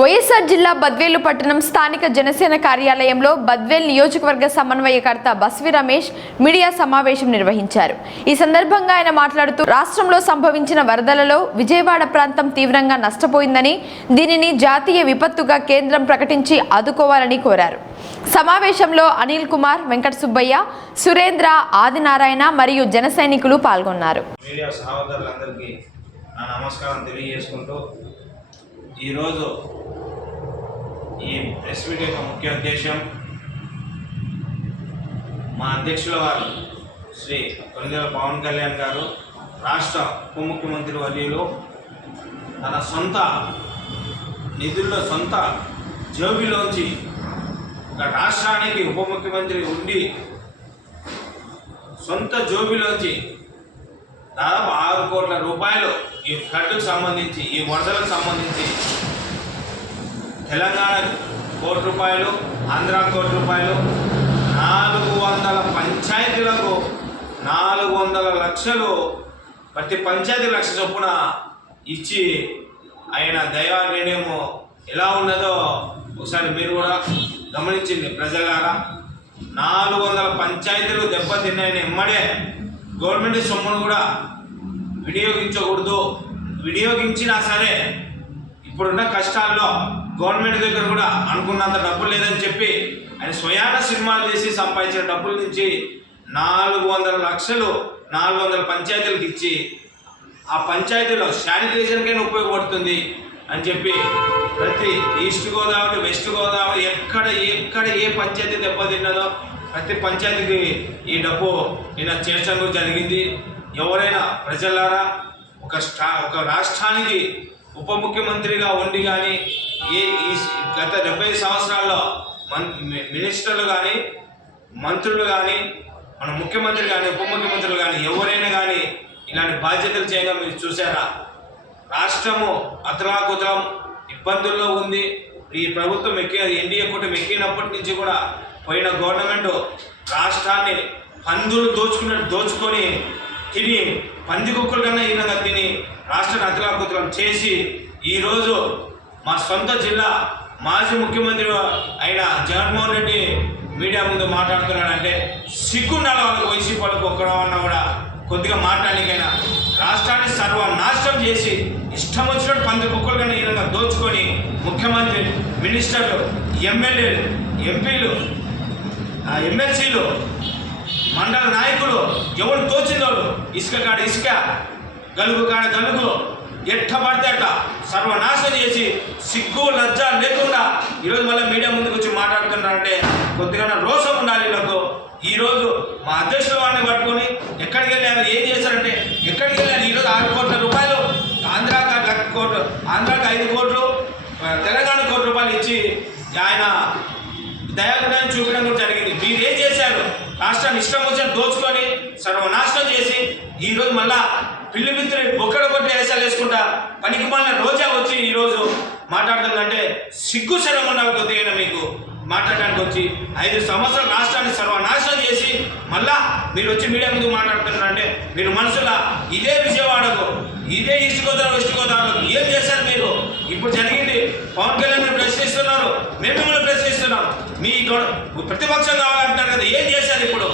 వైఎస్ఆర్ జిల్లా బద్వేలు పట్టణం స్థానిక జనసేన కార్యాలయంలో బద్వేల్ నియోజకవర్గ సమన్వయకర్త బస్వి రమేష్ మీడియా సమావేశం నిర్వహించారు. ఈ సందర్భంగా ఆయన మాట్లాడుతూ రాష్ట్రంలో సంభవించిన వరదలలో విజయవాడ ప్రాంతం తీవ్రంగా నష్టపోయిందని దీనిని జాతీయ విపత్తుగా కేంద్రం ప్రకటించి ఆదుకోవాలని కోరారు. సమావేశంలో అనిల్ కుమార్ వెంకట సుబ్బయ్య సురేంద్ర ఆదినారాయణ మరియు జన సైనికులు పాల్గొన్నారు. నమస్కారం తెలియజేసుకుంటూ ఈరోజు ఈ ప్రెస్ మీట్ యొక్క ముఖ్య ఉద్దేశం మా అధ్యక్షుల వారు శ్రీ కొనిదెల పవన్ కళ్యాణ్ గారు రాష్ట్ర ఉప ముఖ్యమంత్రి వర్యులు తన సొంత నిధుల్లో సొంత జోబిలోంచి ఒక రాష్ట్రానికి ఉప ముఖ్యమంత్రి ఉండి సొంత జోబిలోంచి దాదాపు ఆరు కోట్ల రూపాయలు ఈ ఫ్లడ్కు సంబంధించి ఈ వరదలకు సంబంధించి తెలంగాణ కోటి రూపాయలు ఆంధ్ర కోటి రూపాయలు నాలుగు వందల పంచాయతీలకు నాలుగు వందల లక్షలు ప్రతి పంచాయతీ లక్ష చొప్పున ఇచ్చి ఆయన దైవ నిర్ణయము ఎలా ఉన్నదో ఒకసారి మీరు కూడా గమనించింది ప్రజలారా. నాలుగు వందల పంచాయతీలు దెబ్బతిన్నాయని ఎమ్మడే గవర్నమెంట్ సొమ్మును కూడా వినియోగించకూడదు. వినియోగించినా సరే ఇప్పుడున్న కష్టాల్లో గవర్నమెంట్ దగ్గర కూడా అనుకున్నంత డబ్బులు లేదని చెప్పి ఆయన స్వయాన సినిమాలు చేసి సంపాదించిన డబ్బుల నుంచి నాలుగు వందల లక్షలు నాలుగు వందల పంచాయతీలకు ఇచ్చి ఆ పంచాయతీలో శానిటైజర్కైనా ఉపయోగపడుతుంది అని చెప్పి ప్రతి ఈస్ట్ గోదావరి వెస్ట్ గోదావరి ఎక్కడ ఎక్కడ ఏ పంచాయతీ దెబ్బతిన్నదో ప్రతి పంచాయతీకి ఈ డబ్బు నిన్న చేర్చడం జరిగింది. ఎవరైనా ప్రజలారా ఒక స్టా ఒక రాష్ట్రానికి ఉప ముఖ్యమంత్రిగా ఉండి కానీ ఏ ఈ గత డెబ్బై సంవత్సరాల్లో మన్ మినిస్టర్లు కానీ మంత్రులు కానీ మన ముఖ్యమంత్రి కానీ ఉప ముఖ్యమంత్రులు కానీ ఎవరైనా కానీ ఇలాంటి బాధ్యతలు చేయగా మీరు చూసారా రాష్ట్రము అతలాకుతలం ఇబ్బందుల్లో ఉంది. ఈ ప్రభుత్వం ఎక్కి ఎన్డీఏ కూటమి ఎక్కినప్పటి నుంచి కూడా పోయిన గవర్నమెంట్ రాష్ట్రాన్ని పందులు దోచుకున్నట్టు దోచుకొని తిని పంది కుక్కల కన్నా ఈనంగా తిని రాష్ట్రాన్ని అతలాకుతలం చేసి ఈరోజు మా సొంత జిల్లా మాజీ ముఖ్యమంత్రి అయిన జగన్మోహన్ రెడ్డి మీడియా ముందు మాట్లాడుతున్నాడంటే సిగ్గుండాలి వాళ్ళకు వైసీపీ వాళ్ళకి ఒక్కడమన్నా కూడా కొద్దిగా మాట్లాడడానికైనా రాష్ట్రాన్ని సర్వనాశనం చేసి ఇష్టం వచ్చినట్టు పంది కుక్కలు కన్నా ఈ విధంగా దోచుకొని ముఖ్యమంత్రి మినిస్టర్లు ఎమ్మెల్యేలు ఎంపీలు ఆ ఎమ్మెల్సీలు మండల నాయకులు ఎవరు తోచిందోళ్ళు ఇసుక కాడ ఇసుక. గలుగు కాడ గలుగు ఎట్ట పడితే అట్ట సర్వనాశనం చేసి సిగ్గు లజ్జ లేకుండా ఈరోజు మళ్ళీ మీడియా ముందుకు వచ్చి మాట్లాడుతున్నారంటే కొద్దిగా రోషం ఉండాలి వీళ్ళకు ఈరోజు మా అధ్యక్షుల వాడిని పట్టుకొని ఎక్కడికి వెళ్ళారు ఏం చేశారంటే ఎక్కడికి వెళ్ళారు ఈరోజు ఆరు కోట్ల రూపాయలు ఆంధ్రాకి లక్ష కోట్లు ఆంధ్రాకి ఐదు కోట్లు తెలంగాణ కోటి రూపాయలు ఇచ్చి ఆయన దయాగుణాన్ని చూపడం కూడా జరిగింది. మీరు ఏం చేశారు? రాష్ట్రాన్ని ఇష్టం వచ్చిన దోచుకొని సర్వనాశనం చేసి ఈరోజు మళ్ళా పిల్లి మిత్రుని బొక్కడ కొట్టి వేసాలు వేసుకుంటా పనికి మళ్ళీ రోజా వచ్చి ఈరోజు మాట్లాడుతుందంటే సిగ్గు శరం ఉన్న కొద్దిగా మీకు. మాట్లాడడానికి వచ్చి ఐదు సంవత్సరాలు రాష్ట్రాన్ని సర్వనాశనం చేసి మళ్ళా మీరు వచ్చి మీడియా ముందు మాట్లాడుతున్నారంటే మీరు మనసులో ఇదే విజయవాడకు ఇదే ఈస్ట్ గోదావరి వెస్ట్ గోదావరి ఏం చేశారు మీరు? ఇప్పుడు జరిగింది. పవన్ కళ్యాణ్ ప్రశ్నిస్తున్నారు. మేము మిమ్మల్ని ప్రశ్నిస్తున్నాం. మీ ప్రతిపక్షం కావాలంటారు కదా ఏం చేశారు ఇప్పుడు?